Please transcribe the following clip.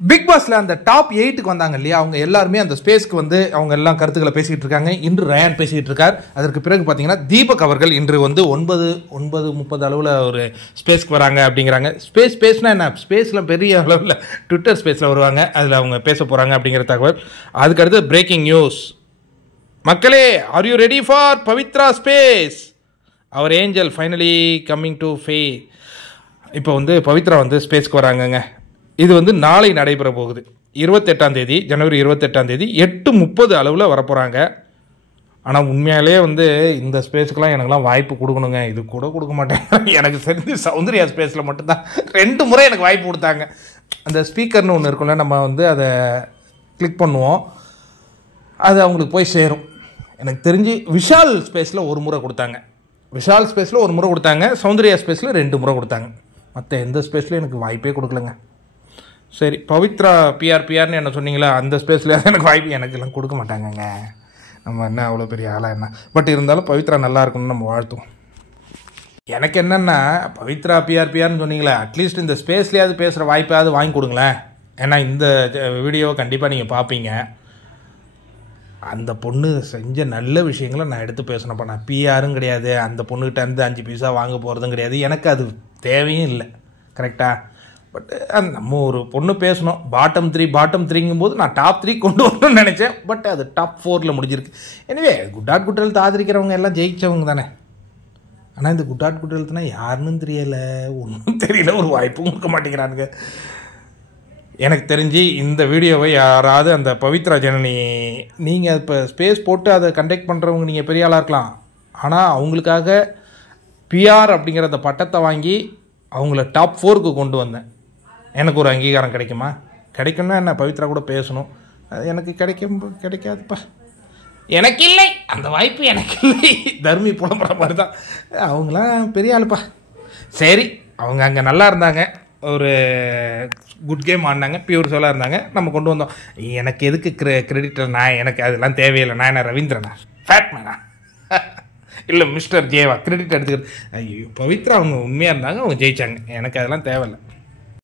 Big பாஸ்ல அந்த top 8க்கு வந்தாங்க இல்லையா, அவங்க எல்லாருமே அந்த ஸ்பேஸ்க்கு வந்து அவங்க எல்லாம் கருத்துக்களை பேசிக்கிட்டு இருக்காங்க. இன்று ரயான் பேசிக்கிட்டு இருக்கார். அதற்கு பிறகு பார்த்தீங்கன்னா தீபக் அவர்கள் இன்று வந்து 9:30 அளவில் ஒரு ஸ்பேஸ்க்கு வராங்க அப்படிங்கிறாங்க. ஸ்பேஸ்னா என்ன, ஸ்பேஸில் பெரிய அளவில் ட்விட்டர் ஸ்பேஸில் வருவாங்க, அதில் அவங்க பேச போகிறாங்க அப்படிங்கிற தகவல். அதுக்கடுத்து பிரேக்கிங் நியூஸ். மக்களே, are you ready for Pavithra space? அவர் angel finally coming to fay. இப்போ வந்து பவித்ரா வந்து ஸ்பேஸ்க்கு வராங்கங்க. இது வந்து நாளை நடைபெற போகுது. 28ஆம் தேதி, ஜனவரி 28ஆம் தேதி 8:30 அளவில் வரப்போகிறாங்க. ஆனால் உண்மையாலே வந்து இந்த ஸ்பேஸுக்கெலாம் எனக்குலாம் வாய்ப்பு கொடுக்கணுங்க. இது கூட கொடுக்க மாட்டேன். எனக்கு தெரிஞ்சு சௌந்தர்யா ஸ்பேஸில் மட்டும்தான் 2 முறை எனக்கு வாய்ப்பு கொடுத்தாங்க. அந்த ஸ்பீக்கர்னு ஒன்று இருக்குல்ல, நம்ம வந்து அதை கிளிக் பண்ணுவோம், அது அவங்களுக்கு போய் சேரும். எனக்கு தெரிஞ்சு விஷால் ஸ்பேஸில் 1 முறை கொடுத்தாங்க. விஷால் ஸ்பேஸில் 1 முறை கொடுத்தாங்க. சௌந்தர்யா ஸ்பேஸில் 2 முறை கொடுத்தாங்க. மற்ற எந்த ஸ்பேஸ்லையும் எனக்கு வாய்ப்பே கொடுக்கலங்க. சரி, பவித்ரா பிஆர்னு என்ன சொன்னீங்களா, அந்த ஸ்பேஸில் எனக்கு வாய்ப்பு எனக்கெல்லாம் கொடுக்க மாட்டாங்கங்க. நம்ம என்ன அவ்வளோ பெரிய ஆளாக என்ன, பட் இருந்தாலும் பவித்ரா நல்லா இருக்கணும்னு நம்ம வாழ்த்துவோம். எனக்கு என்னென்னா, பவித்ரா பிஆர்னு சொன்னீங்களே, அட்லீஸ்ட் இந்த ஸ்பேஸ்லேயாவது பேசுகிற வாய்ப்பாவது வாங்கி கொடுங்களேன். ஏன்னா இந்த வீடியோவை கண்டிப்பாக நீங்கள் பார்ப்பீங்க. அந்த பொண்ணு செஞ்ச நல்ல விஷயங்களை நான் எடுத்து பேசணும்ப்பா. நான் பிஆரும் கிடையாது, அந்த பொண்ணுக்கிட்ட இருந்து 5 பைசா வாங்க போகிறதும் கிடையாது. எனக்கு அது தேவையும் இல்லை. கரெக்டாக? பட் நம்ம ஒரு பொண்ணு பேசணும். பாட்டம் 3ங்கும் போது நான் டாப் 3 கொண்டு வரணும்னு நினச்சேன். பட் அது டாப் 4ல் முடிஞ்சிருக்கு. எனவே குட் ஆட் குட் ஹெல்த் ஆதரிக்கிறவங்க எல்லாம் ஜெயிச்சவங்க தானே. ஆனால் இந்த குட் ஆட் குட் ஹெல்த்னா யாருன்னு தெரியலை, ஒன்றும் தெரியல, ஒரு வாய்ப்பும் கொடுக்க மாட்டேங்கிறானுங்க. எனக்கு தெரிஞ்சு இந்த வீடியோவை யாராவது அந்த பவித்ரா ஜனனி, நீங்கள் இப்போ ஸ்பேஸ் போட்டு அதை கண்டக்ட் பண்ணுறவங்க நீங்கள் பெரிய ஆளாக இருக்கலாம், ஆனால் அவங்களுக்காக பிஆர் அப்படிங்கிற அந்த பட்டத்தை வாங்கி அவங்கள டாப் 4க்கு கொண்டு வந்தேன். எனக்கு ஒரு அங்கீகாரம் கிடைக்குமா? கிடைக்கும்னா என்ன, பவித்ரா கூட பேசணும். அது எனக்கு கிடைக்காதுப்பா. எனக்கு இல்லை, அந்த வாய்ப்பு எனக்கு இல்லை. தர்மி புலம்புற மாதிரி தான். அவங்களாம் பெரிய ஆளுப்பா. சரி, அவங்க அங்கே நல்லா இருந்தாங்க, ஒரு குட் கேம் ஆடினாங்க, பியூர் சோலாக இருந்தாங்க, நம்ம கொண்டு வந்தோம். எனக்கு எதுக்கு கிரெடிட்டில் நான், எனக்கு அதெல்லாம் தேவையில்லை. நான் என்ன ரவீந்திரனா, ஃபேட்மேனா, இல்லை மிஸ்டர் ஜேவா கிரெடிட் எடுத்துக்கிறது? ஐயோ, பவித்ரா அவங்க உண்மையாக இருந்தாங்க, அவங்க ஜெயித்தாங்க. எனக்கு அதெல்லாம் தேவையில்லை.